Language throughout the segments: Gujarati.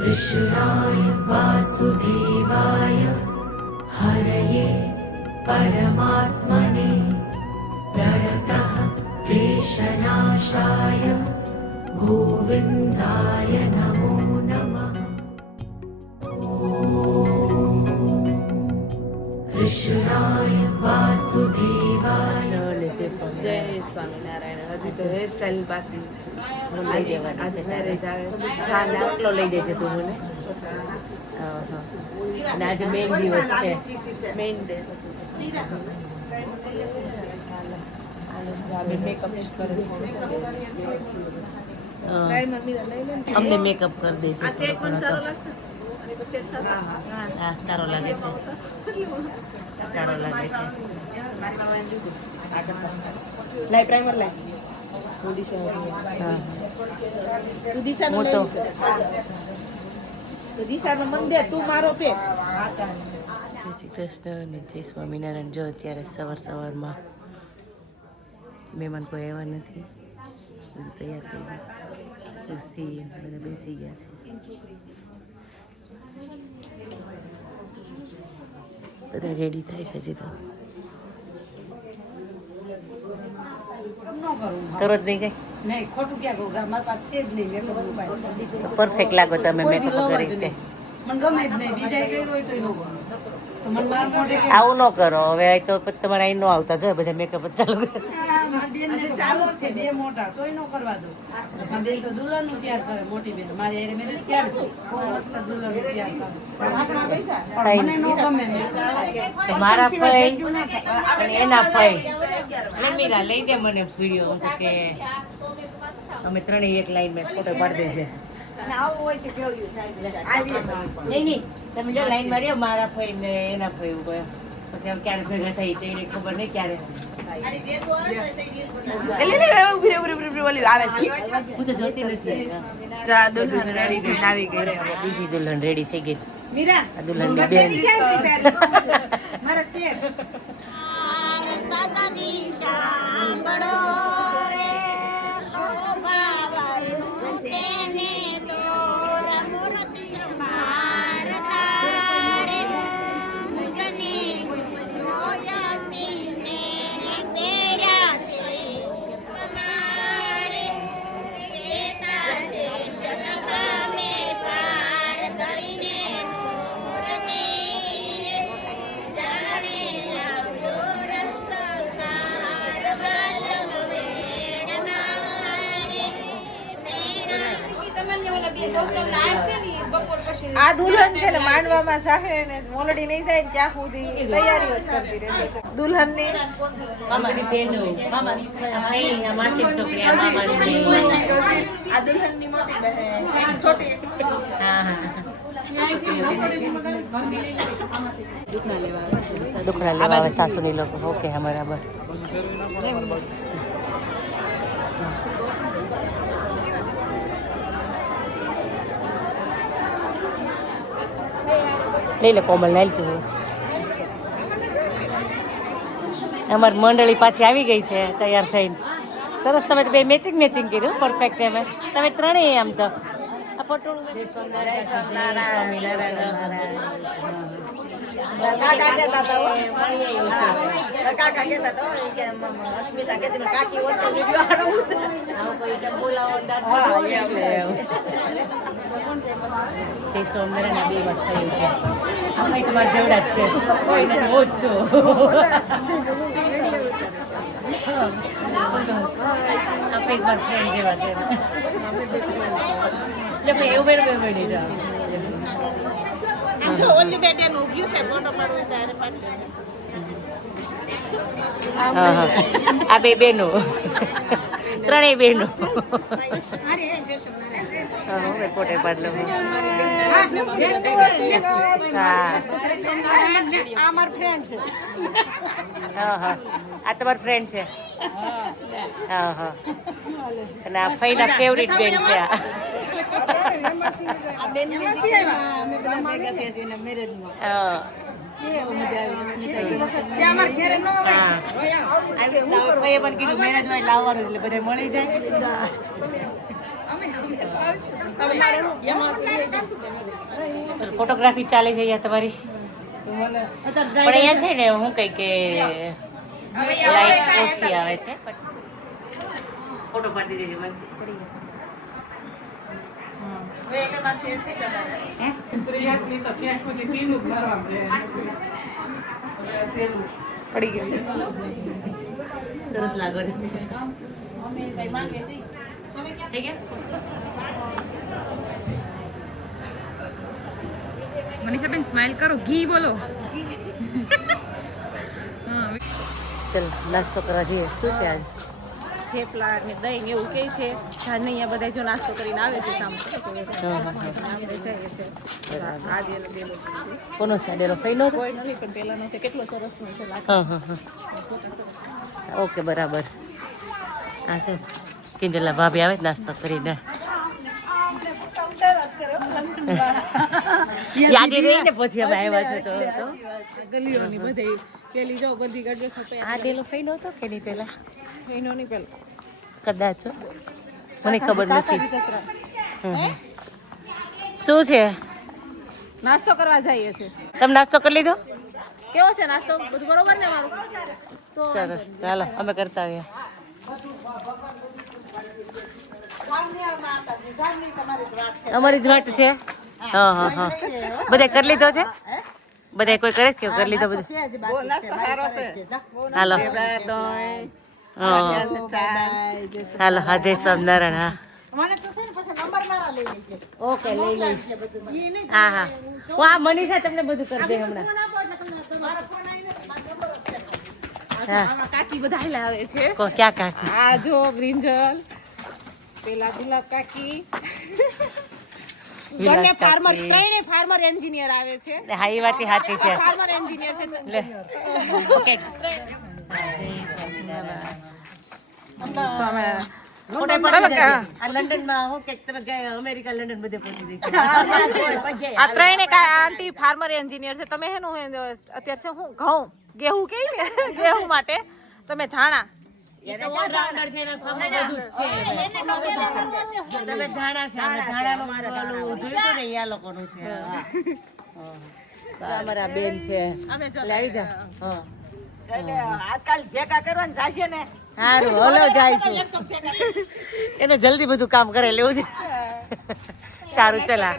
कृष्णाय वासुदेवाय हरये परमात्मने प्रणतः क्लेशनाशाय गोविन्दाय नमो नमः। कृष्णाय वासुदेवाय। જય સ્વામિનારાયણ. હજી તો હેર સ્ટાઈલ બાકી છે. આજ મેરેજ આવે છે. ચોટલો લઈ દેજે તું મને. અને આજે મેઇન દિવસ છે. મેઇન ડે મેકઅપ કરે છે. અમને મેકઅપ કરી દેજે. હા, સારો લાગે છે. સારો લાગે છે. લાઈ પ્રાઇમર લાઈ. મોટો દિશાનું મંદિર તું મારો પે. જય શ્રી કૃષ્ણ અને જય સ્વામિનારાયણ. જો અત્યારે સવારમાં મહેમાન કોઈ આવ્યા નથી. બધું તૈયાર થઈ ગયું. ખુરશી બધા બેસી ગયા છે. બધા રેડી થાય છે હજી તો. તરત નહીં ગઈ. નહીં ખોટું ક્યાં કરું મારી પાસે છે જ નહીં મેકઅપ. પરફેક્ટ લાગો તમે મેકઅપ કરી મને ગમે જ નહીં. બીજા ગઈ હોય તો એનો તો મને મારા મોઢે આવું ન કરો હવે. તો પછી તમારે અહીં ન આવતા જો બધા મેકઅપ જ ચાલુ કરે. બેન ચાલુ જ છે બે મોટા તોય ન કરવા દો. મારી બેન તો દુલ્હનનું તૈયાર કરે. મોટી બેન મારી હારે મેરેજ ક્યારે બહુ મસ્ત દુલ્હનનું તૈયાર કરે. મને ન ગમે મેકઅપ. તો મારા ભાઈ અને એના ભાઈ મીરા લઈ દે મને વિડીયો કે અમે ત્રણેય એક લાઈનમાં ફોટો પાડી દે છે. નહીં તમે જો લાઈન માર્યો મારા ભાઈ ને એના ભાઈ ઉભો પછી હવે ક્યારે ભેગા થઈ તો એને ખબર નહીં ક્યારે. હું તો જોતી નથી. દુલ્હન રેડી થઈને આવી ગઈ. બીજી દુલ્હન રેડી થઈ ગઈ. મીરા આ દુલ્હનની બેન મારા શેર આ દુલ્હન છે ને માંડવામાં જાહે ને મોલડી નહીં જાય ને ત્યાં સુધી તૈયારીઓ જ કરતી રહેશે. દુલ્હનની મામાની બેન મામાની માસી છોકરી આ મામાની બેન. આ દુલ્હનની મોટી બહેન છોટી. હા હા દુખડા લેવા આવે સાસુની લોકો. ઓકે હા બરાબર. લઈ લે કોમલ નાઈ તું. અમારી મંડળી પાછી આવી ગઈ છે તૈયાર થઈને. સરસ તમે તો બે મેચિંગ કર્યું પરફેક્ટ. એમ તમે ત્રણેય આમ તો આ પટોળું જય સોમનારાયણ બે વાત થયું છે. આમાં તમારા જેવડા જ છે. કોઈ નથી ઓછો. આપણે એક વાર ફ્રેન્ડ જેવા છે. એટલે ભાઈ એવું બેન બની જાવ. આ બે બેનો ત્રણેય બેનો પોતે પાડલો. આ તમારી ફ્રેન્ડ છે. હા હા અને આ ફઈના ફેવરિટ બેન છે. લાવવાનું એટલે બધા મળી જાય. ફોટોગ્રાફી ચાલે છે અહીંયા તમારી પણ અહીંયા છે ને હું કઈ કે લાઈટ ઓછી આવે છે ફોટો પાડી દેજે બસ પડી ગયો સરસ લાગો છે થઈ ગયા મનીષાબેન સ્માઈલ કરો ઘી બોલો ચલ નાસ્તો કરવા જઈએ શું છે આજ થેપલા ને દહીં ને એવું કે છે જાને અહીંયા બધા જો નાસ્તો કરીને આવે છે સામે આજે ડેલો કોનો છે ડેલો ફઈનો છે કોઈ નથી પણ પેલાનો છે કેટલો સરસનો છે હા હા હા ઓકે બરાબર આ છે કિંજલા ભાભી આવે નાસ્તો કરીને યાદી રહી ને પછી અમે આવ્યા છે તો ગલીઓની બધી પેલી જો બધી ગડજો છે આ ડેલો ફઈનો હતો કે નહીં પેલા એનો નહીં પેલો કદાચ મને ખબર નથી શું છે નાસ્તો કરવા જઈએ છે તમે નાસ્તો કરી લીધો કેવો છે નાસ્તો બધું બરોબર ને મારું સરસ ચાલો અમે કરતા આવીએ અમારી જ વાટ છે હા હા હા બધા કરી લીધો છે બધા કોઈ કરે કે કરી લીધો બધું હાલો હાલો હા જય સ્વામિનારાયણ હા ઓકે લઈ લઈશ હા હા હું આ મનીષા તમને બધું કરી દે હમણાં કાકી બધા આવે છે ક્યાં કાકી આ જો બ્રિંજલ પેલા ગુલાબ કાકી બંને ફાર્મર ત્રણે ફાર્મર એન્જિનિયર આવે છે હા એ વાત સાચી છે ફાર્મર એન્જિનિયર છે લે ઓકે લંડનમાં હું કે તમે ગયા અમેરિકા લંડન બધે પહોંચી જઈશ આ ત્રણે આંટી ફાર્મર એન્જિનિયર છે તમે હેનું અત્યારે છે હું ઘઉં ગેહું કે ને ગેહું માટે તમે ધાણા ઓલરાઉન્ડર છે ને બધું જ છે તમે ધાણા છે અમે ધાણાનું જોયું તો ને આ લોકોનું છે અમારા બેન છે એટલે આવી જા હા આજકાલ ભેગા કરવાનું જાશે ને સારું હલો જઈશું એને જલ્દી બધું કામ કરે લેવું છે સારું ચલા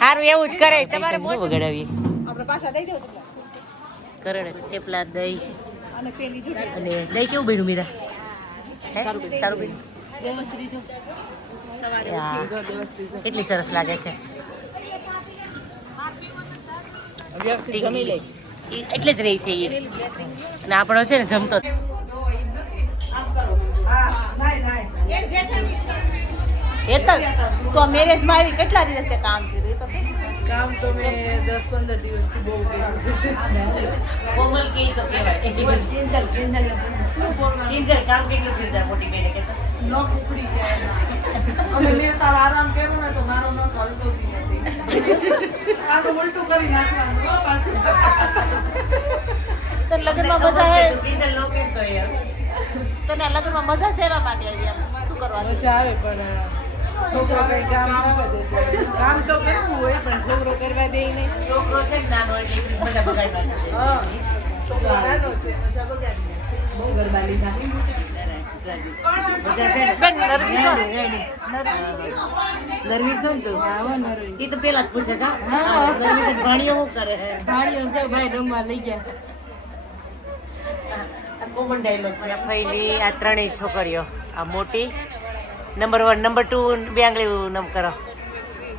સારું એવું જ કરે તમારે વગાડાવીએ આપણે પાછા દઈ દેવું કરે થેપલા દહીં અને પેલી જો અને દહીં કેવું બન્યું મીરા સારું બન્યું કેટલી સરસ લાગે છે એટલે જ રહી છે એ ને આપણો છે ને જમતો હેતલ તો મેરેજ માં આવી કેટલા દિવસ તે કામ કર્યું તો કામ તો મેં 10-15 દિવસથી બહુ કર્યું કોમલ કે તો કહેવાય કિંજલ કામ કેટલું કર્યું મોટી બેને કે નખ ઉપડી ગયા અને મેં સાવ આરામ કર્યો ને તો મારો નખ હલતો જ નથી આ તો ઉલટું કરી નાખવાનું પાછું તને લગ્નમાં મજા હે કિંજલ નો કેતો યાર તને લગ્નમાં મજા શેના માટે આવી આમ શું કરવાનું મજા આવે પણ છોકરો કઈ કામ કામ તો કરવું હોય પણ છોકરો કરવા દે નહીં છોકરો છે ને નાનો એટલે મજા બગાડી નાખે હા છોકરો નાનો છે મજા બગાડી બહુ ગરબા લીધા નરવી છો ને તું એ તો પેલા જ પૂછે કા નરવી તો ભાણીઓ શું કરે ભાણીઓ તો ભાઈ રમવા લઈ ગયા કોમન ડાયલોગ છે ફઈલી આ ત્રણેય છોકરીઓ આ મોટી નંબર 1 નંબર 2 બે આંગળી નમ કરો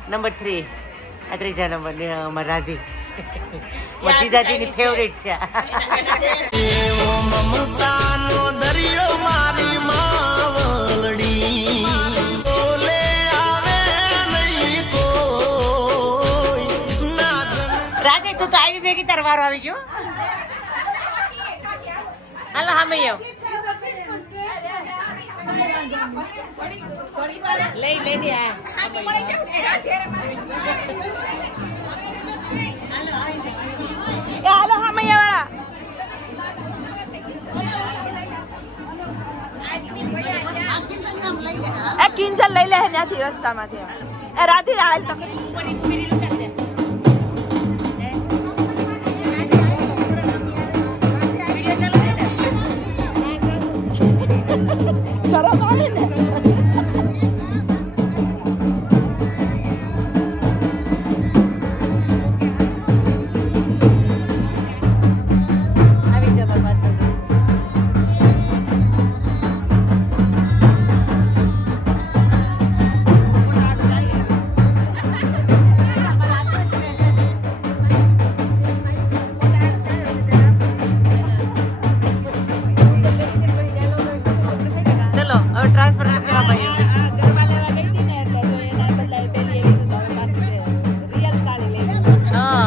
નંબર 3 આ ત્રીજા નંબર ને અમાર રાધી જીજાજીની ફેવરેટ છે રાધે તું તો આવી ભેગી તાર વારો આવી ગયો હાલો હા મેં લઈ લઈ હાલો હા મૈયા વાળા એ કિંજલ લઈ લે ત્યાંથી રસ્તામાંથી એ રાધી હાલ તો શરમ આવે ને ચલો હવે ટ્રાન્સફર કરવા ભાઈ ગરબા લેવા ગઈ હતી ને એટલે તો એના બદલે પેલી એવી તો હવે પાછી રિયલ સાડી લઈ લીધી. હા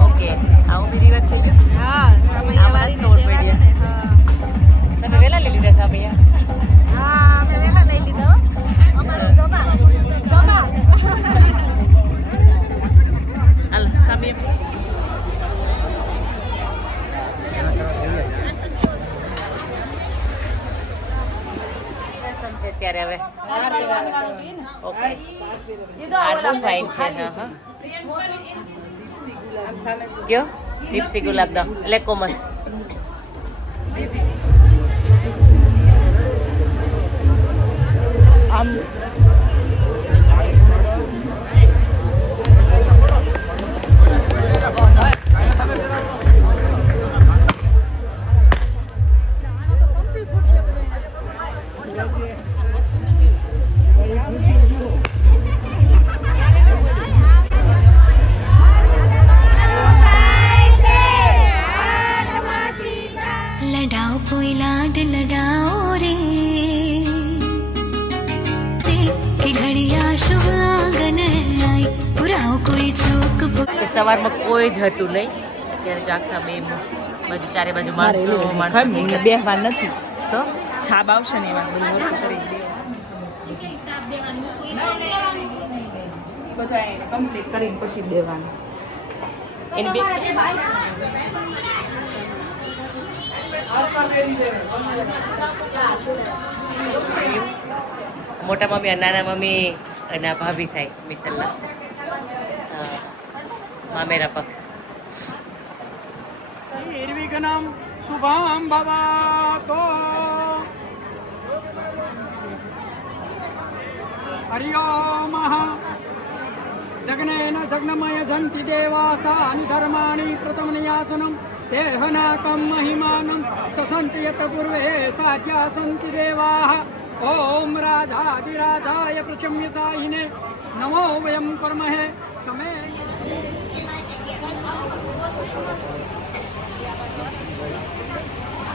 ઓકે આવું બીજી વાત થઈ ગઈ હા સમયવાળી નોટ પડી તમે વેલા લઈ લીધા સાબૈયા હા અમે વેલા લઈ લીધો અમારું જમા હાલ સાબૈયા છે ત્યારે હવે ઓકે આટલું ફાઇન છે હા હા કયો જીપ્સી ગુલાબ દો એટલે કોમન આમ लड़ाओ कोई लाड लड़ाओ रे कि घड़िया शुभ आंगन आई पुराओ कोई चूक કે સવારમાં કોઈ જ હતું નહીં અત્યારે જાગતા બે બાજુ ચારે બાજુ માણસો માણસો બેહવા નથી તો છાબ આવશે ને એમાં બધું મોટું કરી દે બધા કમ્પ્લીટ કરીને પછી દેવાનું એની બે મોટા મમ્મી અને નાના મમ્મી અને આ ભાભી થાય મિત્તલના મામેરા પક્ષ ईर्विघ्नं शुभं भवातो हरि ओम जग्नेन जग्नमय जन्ति देवासानि धर्माणि प्रथमनियासनं देहनाकं महिमानं ससन्ति यत पूर्वे साध्या सन्ति देवाः ओम राधाधिराधाय प्रचम्य साहिने नमो वयं कर्महे समे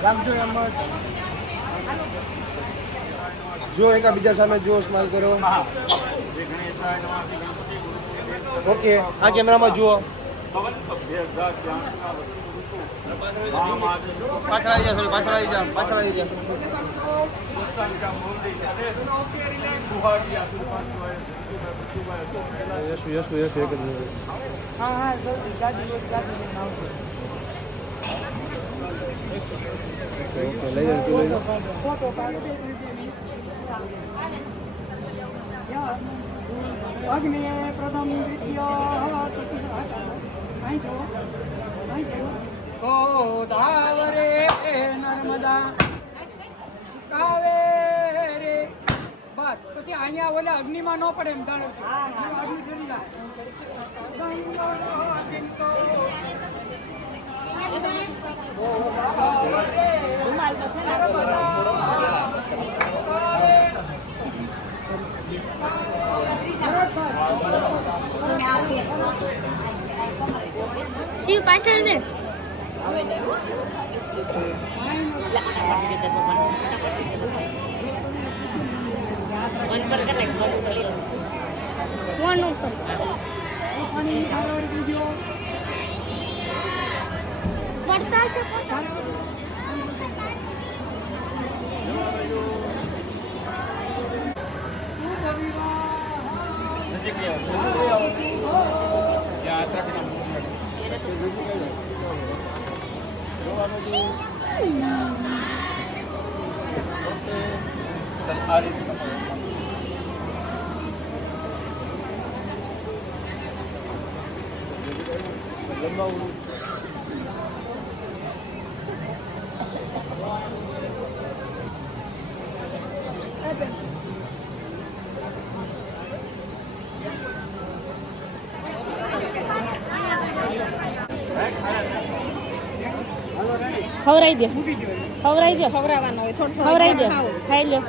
રાખજો એમ જ જો એકબીજા સામે જો સ્માઈલ કરો ઓકે આ કેમેરામાં જુઓ પાછળ આવી જાઓ પાછળ આવી જાઓ પાછળ આવી જાઓ યશુ યશુ યશુ એક જ હા હા જલ્દી ગાડી ઓકે લઈ જાઓ ફોટો પાડો અગ્નિ પ્રથમ દ્વિતીય ગોદાવરે નર્મદા કાવેરે બસ પછી અહીંયા ઓલા અગ્નિમાં ન પડે એમ જાણે અગ્નિ ચડી જાય શિવ પાછળ ને વન ઉપર પડતા છે ખવરાઈ દે ખવડાવવાનો હોય થોડું ખવરાઈ દે ખાઈ લો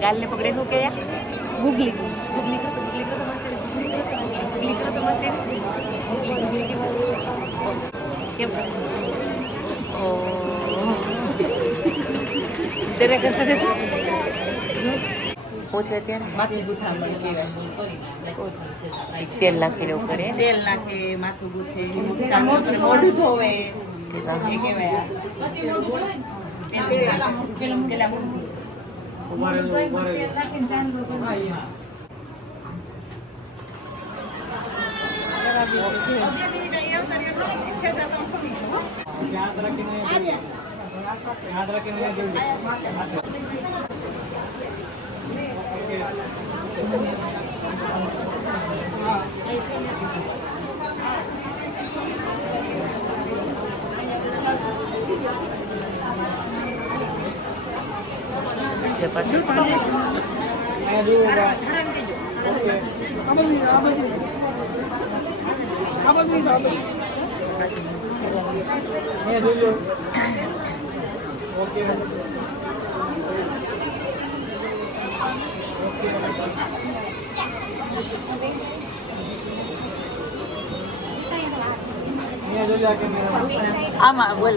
ગાલને પકડે શું કે ગુગલી ગુગલી કરો તો માસે કેમ ઓ તેને કરતા દે હું છે અત્યારે માથું ગુથામણ કહેવાય. તેલ નાખીને એવું કરે તેલ નાખે, માથું ગુથે, ચાંદલો કરે, મોઢું ધોવે, એ કહેવાય. પેલા મોઢું. તેલ નાખીને ચાંદલો કરે. યાદ રાખીને આમાં બોલ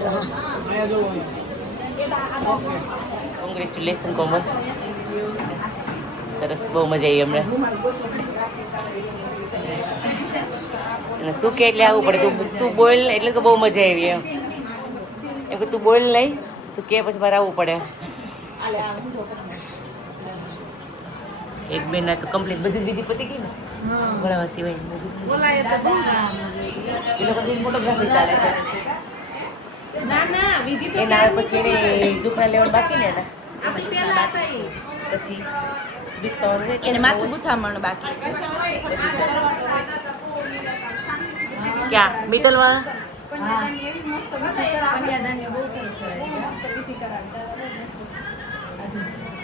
કોંગ્રેચ્યુલેશન કોમલ સરસ બહુ મજા આવી હમણાં અને તું કે એટલે આવવું પડે તું બોલ એટલે તો બહુ મજા આવી એમ કે તું બોલ લઈ તું કે પછી મારે આવવું પડે એક બેન ના તો કમ્પ્લીટ બધું વિધિ પતી ગઈ ને ભણાવવા સિવાય એ લોકો ફોટોગ્રાફી ચાલે છે એના પછી એને દુખણા લેવાનું બાકી ને હતા પછી એને માથું ગુથામણ બાકી છે ક્યાં મિતલવાળા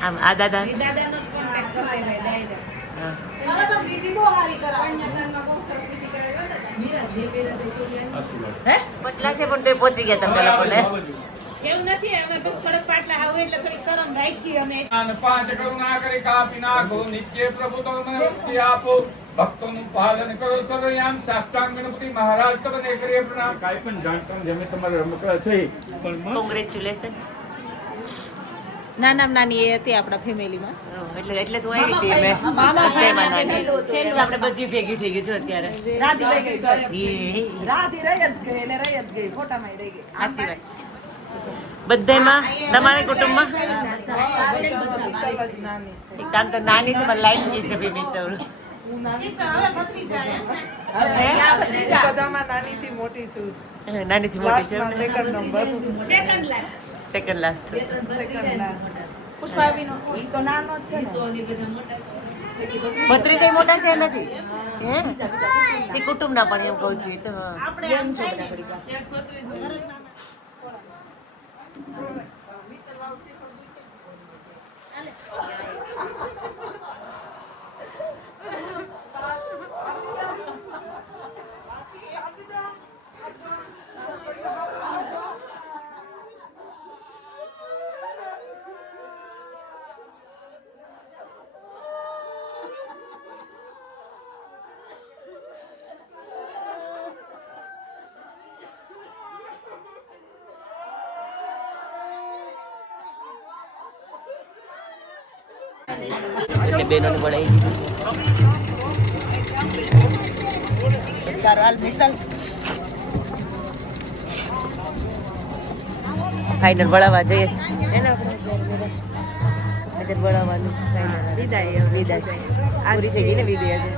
આમ આ દાદા પટલા છે પણ તે પહોંચી ગયા તમને લોકોને એવું નથી અમે બસ થોડક પાટલા આવું એટલે થોડી શરમ રાખી અમે પાંચ કરુણા કરી કાપી નાખો નિત્ય પ્રભુ તમને વૃત્તિ આપો ભક્તોનું પાલન કરો સર્વયામ સાષ્ટાંગ ગણપતિ મહારાજ તમને કરીએ પ્રણામ કાંઈ પણ જાણતા જેમે તમારે રમકડા છે પણ કોંગ્રેચ્યુલેશન નાના નાની એ હતી આપણા ફેમિલીમાં એટલે તું આવી હતી આપણે બધી ભેગી થઈ ગઈ છો અત્યારે સાચી વાત બધામાં તમારા કુટુંબમાં એક કામ તો નાની છે પણ લાઈટ ચીજ છે બેબી તો નાનીથી મોટી છું. નાનીથી મોટી છે સેકન્ડ લાસ્ટ ભત્રીજા મોટા છે નથી તે કુટુંબ ના પણ એમ કહું છું તો આપણે એટલે બેનોને બોલાવી દીધું. તારો હાલ મિત્તલ ફાઇનલ બોલાવવા જઈએ અત્યારે બોલાવવાનું વિદાય પૂરી થઈ ગઈ ને વિદાય આજે.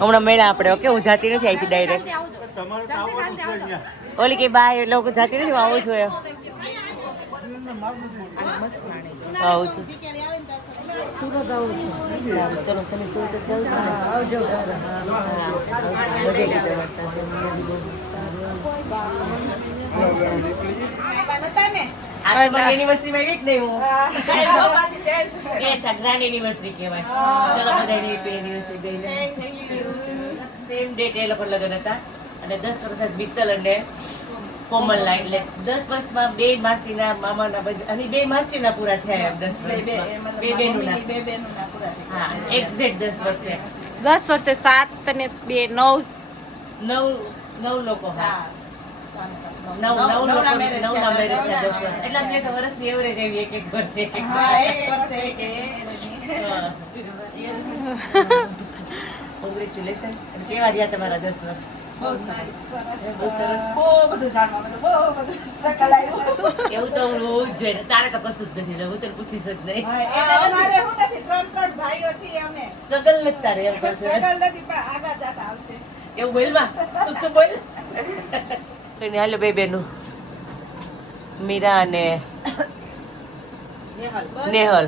હમણાં મેળા આપણે ઓકે હું જાતી નથી અહીંથી ડાયરેક્ટ ઓલી કે બાય લોકો જાતી નથી હું આવું છું એમ આવું છું સુરત આવું છું. સારું ચલો તમે સુરત જાઓ છો ને? આવજો. એનિવર્સરીમાં આવી જ નહીં હું ગ્રાન્ડ એનિવર્સરી કહેવાય. ચલો બધા એનિવર્સરી સેમ ડેટ એ લોકો લગ્ન હતા અને 10 વર્ષ મિત્તલ અને કોમલના એટલે 10 વર્ષમાં બે માસીના મામાના બધા અને બે માસીના પૂરા થયા એમ 10 વર્ષમાં બે બેનોના હા એક્ઝેક્ટ 10 વર્ષે 10 વર્ષે 7 અને 2 9 લોકો હા નવના મેરેજ થયા 10 વર્ષ એટલે અમને તો વર્ષની એવરેજ આવી એક વર્ષે કોંગ્રેચ્યુલેશન. કેવા રહ્યા તમારા 10 વર્ષ? બહુ સરસ. એવું તો હોવું જ જોઈએ. તારે તો કશું જ નથી હું તને પૂછીશ જ નહીં. સ્ટ્રગલ નથી તારે એમ કરશે એવું બોલમાં શું બોલ. હાલો બે બેનું મીરા અને નેહલ.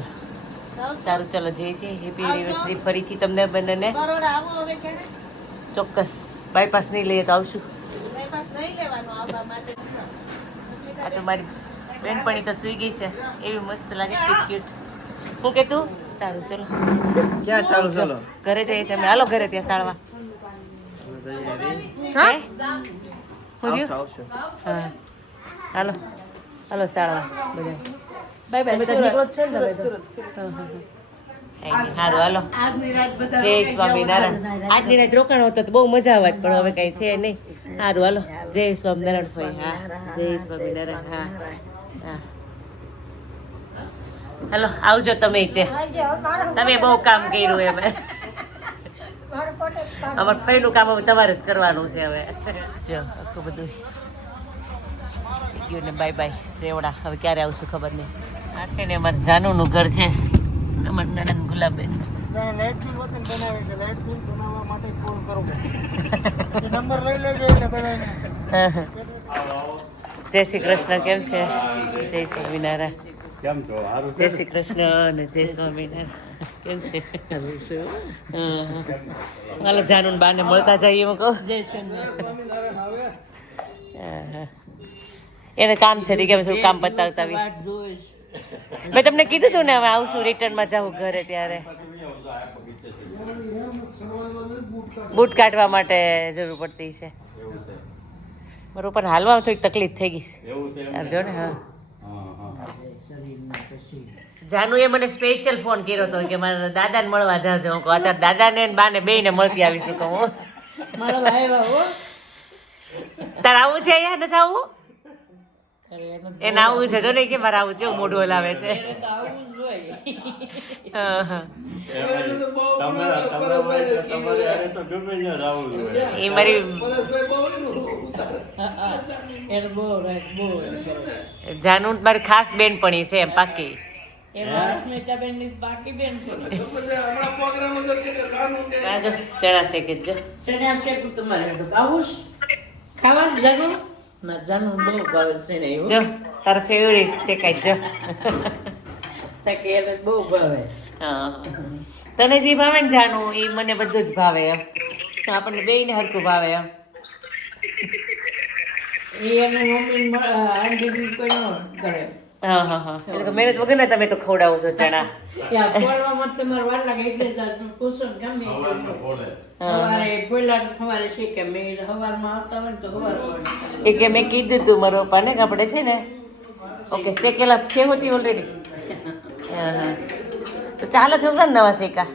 સારું ચલો જઈએ છીએ. હેપી એનિવર્સરી ફરીથી તમને બંનેને. ચોક્કસ બાયપાસ નહીં લઈએ તો આવશું. આ તો મારી બેનપણી તો સુઈ ગઈ છે એવી મસ્ત લાગે ક્યુટ ક્યુટ. હું કે તું સારું ચલો ક્યાં ચાલુ ચાલો ઘરે જઈએ છીએ અમે. હાલો ઘરે ત્યાં સાળવા. હા હું ગયું હા હાલો હાલો સાળવા બધા. બાય બાય બધા નીકળો છો ને તમે તો. સારું હાલો જય સ્વામિનારાયણ. આજની રાત રોકાણ હોતો તો બહુ મજા આવત પણ હવે કઈ છે નહીં. સારું હાલો જય સ્વામિનારાયણ ભાઈ. હા જય સ્વામિનારાયણ. હા હા હાલો આવજો તમે ત્યાં. તમે બહુ કામ કર્યું એમ. અમાર ફઈનું કામ હવે તમારે જ કરવાનું છે હવે. જો આખું બધું ગયું ને બાય બાય સેવડા. હવે ક્યારે આવશું ખબર નહીં. આ છે ને અમારે જાનુનું ઘર છે અમારા નાના ગુલાબેન. જય શ્રી કૃષ્ણ. કેમ છે? જય સ્વામિનારાયણ. કેમ છો? જય શ્રી કૃષ્ણ અને જય સ્વામિનારાયણ. કેમ છે? હાલો જાનુ બાને મળતા જઈએ હું કહું. જય સ્વામિનારાયણ. એને કામ છે કેમ શું કામ પતાવતા મેં તમને કીધું હતું ને હવે આવશું રિટર્નમાં જાઉં ઘરે ત્યારે. બૂટ કાઢવા માટે જરૂર પડતી છે બરોબર પણ હાલવામાં થોડીક તકલીફ થઈ ગઈ જો ને. હા જાનુએ મને સ્પેશિયલ ફોન કર્યો હતો કે મારા દાદાને મળવા જાજો. હું કહું અત્યારે દાદાને ને બાને બેયને મળતી આવીશું કહું. તારે આવું છે અહીંયા નથી આવવું? એને આવું છે જો ને કે મારે આવું કેવું મોઢું હલાવે છે. એ મારી જાનુ મારી ખાસ બેનપણી છે એમ પાકી. ચણા શેકે જો જો તારા ફેવરેટ શેકાય જો. હા તને જે ભાવે ને જાનું એ મને બધું જ ભાવે એમ. આપણને બેયને હરખું ભાવે એમ. હા હા હા એટલે મહેનત વગર ને તમે તો ખવડાવો છો ચણા. એ કે મેં કીધું તું મારા પપ્પાને કે આપણે છે ને ઓકે શેકેલા છે હોતી ઓલરેડી. હા હા તો ચાલો છોકરા નવા શેકા.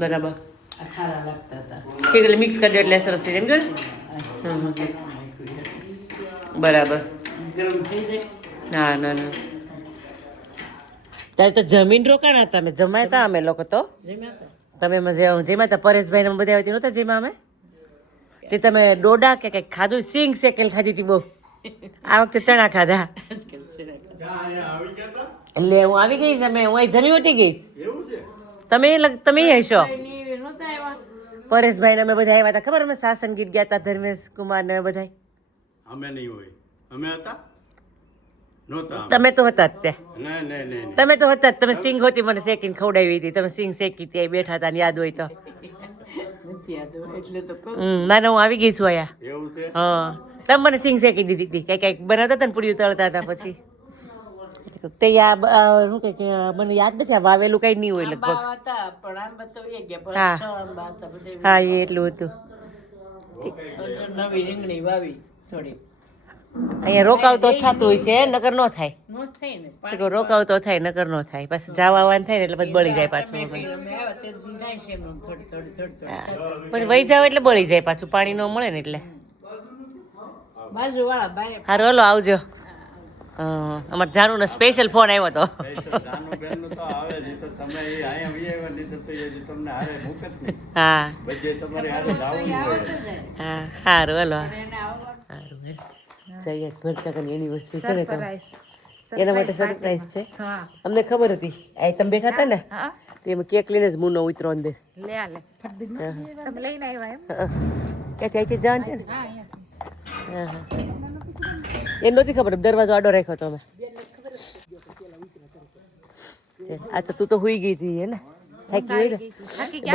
બરાબર ઠીક એટલે મિક્સ કરી દો એટલે સરસ થઈ જાય એમ કે બરાબર. ના ના ના ત્યારે તો જમીન રોકાણા હતા અમે જમાયા હતા અમે લોકો તો તમે જેમાં હતા પરેશભાઈ ને બધા આવતી નહોતા જેમાં અમે તે તમે ડોડા કે કંઈક ખાધું સિંગ શેકેલ ખાધી હતી બહુ. આ વખતે ચણા ખાધા એટલે હું આવી ગઈ તમે હું અહીં જમી વટી ગઈ તમે હશો. પરેશભાઈ ને અમે બધા આવ્યા હતા ખબર અમે શાસન ગીત ગયા હતા ધર્મેશ કુમાર ને બધા. અમે નહીં હોય અમે હતા નહોતા તમે તો હતા જ ત્યાં નહીં તમે તો હતા જ તમે સિંગ હોતી મને શેકીને ખવડાવી હતી તમે સિંગ શેકી ત્યાં બેઠા હતા ને યાદ હોય તો. ના ના હું આવી ગઈ છું અહીંયા. એવું છે હા તમે મને સિંગ શેકી દીધી હતી કઈ કઈક બનાવતા હતા ને પૂરી તળતા હતા પછી તે શું કે મને યાદ નથી આ વાવેલું કઈ નહીં હોય લગભગ. હા એ એટલું હતું. અહીંયા રોકાવ તો થતું હોય છે નકર ન થાય. રોકાવ તો થાય નકર ન થાય પછી જવા આવવાનું થાય ને એટલે પછી બળી જાય પાછું. પછી વહી જાવ એટલે બળી જાય પાછું પાણી ન મળે ને એટલે. હારું હલો આવજો. અમારે જાનુનો સ્પેશિયલ ફોન આવ્યો હતો. જાનુબેનનું તો આવે છે તો તમે એ અહીંયા વિયાવ્યા નહીં તો એ તમને હારે મૂકે જ નહીં. હા બધે તમારે હારે જવાનું હોય. હા સારું હલો સારું જઈએ ભરતકાકાની યુનિવર્સિટી છે ને તો એના માટે સરપ્રાઈઝ છે. અમને ખબર હતી આ તમે બેઠા હતા ને તેમાં કેક લઈને જ મુનો ઉતરો અંદર ક્યાંથી અહીંથી જવાનું છે ને. હા હા એ નહોતી ખબર દરવાજો આડો રાખ્યો હતો અમે. અચ્છા તું તો હુઈ ગઈ હતી હે ને થાકી હોય ને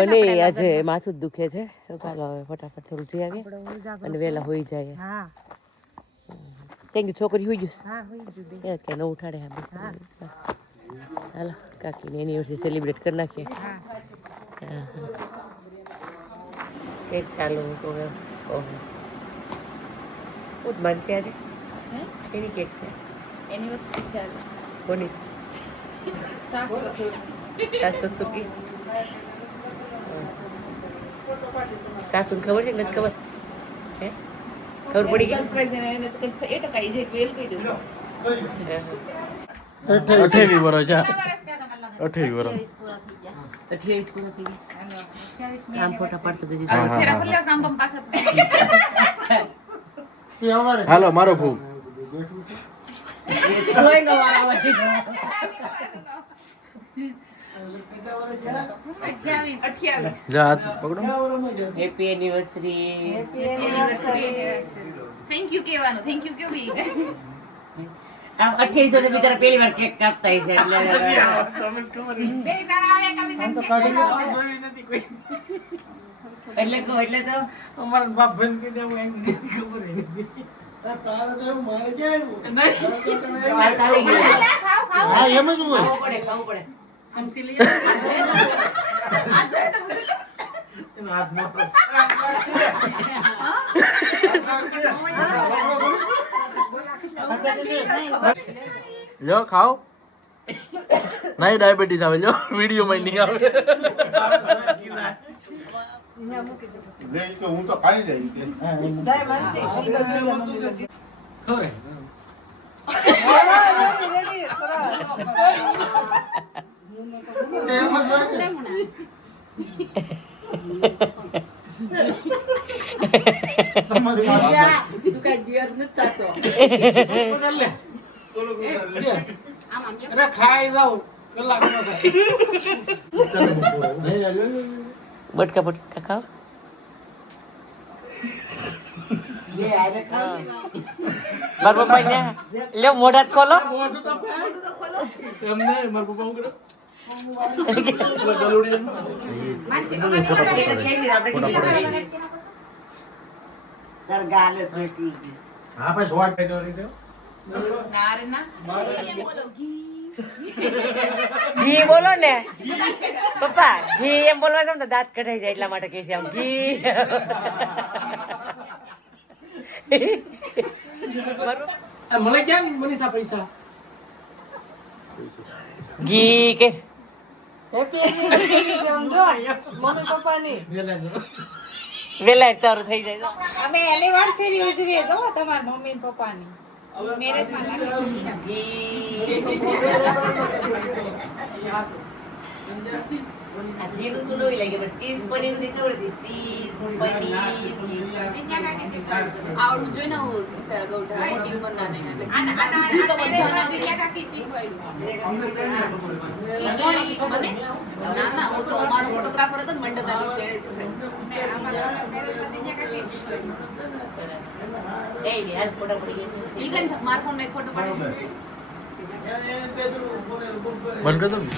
મને આજે માથું જ દુખે છે. ચાલો હવે ફટાફટ થોડું જઈ આવીએ અને વહેલા હોઈ જાય. થેન્ક યુ છોકરી હોઈ ગયું કે ન ઉઠાડે. હા હાલો કાકીને એનિવર્સરી સેલિબ્રેટ કરી નાખીએ. હા હા કેક ચાલુ ઓહો ઉદમાન છે આજે એની કેક છે એનિવર્સરી છે આજે. કોની સાસુ સુકી સાસુને ખબર છે નથી ખબર હે ખબર પડી ગઈ. સરપ્રાઈઝ એને તો કંઈક એ ટકાઈ જાય વેલ કહી દઉં. 28 વર્ષ છે 28 વર્ષ 28 પૂરા થઈ ગયા. આમ ફોટા પાડતો દીધી. હાલો મારો ફૂગ જા હાથ પકડો. Happy anniversary. થેન્ક યુ કહેવાનું થેન્ક યુ કેવી આમ 28 વર્ષ બિચારા પહેલી વાર કેક કાપતા હશે એટલે એટલે કહો એટલે તો અમારા બાપ ભાઈ કે દેવું એમ નથી ખબર તારે તો એવું મારે ક્યાં આવ્યું હા એમ જ હોય ખાવું પડે સમસી લઈ હાથ મોટો લ્યો ખાઓ નહીં ડાયાબિટીસ આવે લ્યો વિડીયો માં નહીં આવે. હું તો ખાઈ જઈશ ખબર અરે ખાઈ જાવ કલાક નો થાય બટકા બટકા ખાઓ. મારા પપ્પા ને લ્યો મોઢા જ ખોલો. એમને મારા પપ્પા હું કરે હા ભાઈ શોર્ટ પેટો લીધો ઘી બોલો ને પપ્પા, ઘી એમ બોલવા છે ને તો દાંત કઢાઈ જાય એટલા માટે કહે છે આમ ઘી. મળે ક્યાં મનીષા પૈસા? ઘી કે મમ્મી પપ્પાની વેલા તારું થઈ જાય. અમે એનિવર્સરી ઉજવીએ છો તમારા મમ્મી ને પપ્પાની મેરેજમાં લાગે આ ઘીનું તો નવી લાગે પણ ચીઝ પનીર ની ખબર હતી. ચીઝ પનીર આવડું જોઈને હું બિચારા ગૌઠા મોટી ઉંમરના ને એટલે તો બધાના મને ના હું તો અમારો ફોટોગ્રાફર હતો ને મંડપના દિવસે એને શીખવાડ્યું. એ યાર ફોટા પડી ગઈ. ઈ કઈ મારા ફોનમાં એક ફોટો પાડ્યો. બંધ કરી દો ને.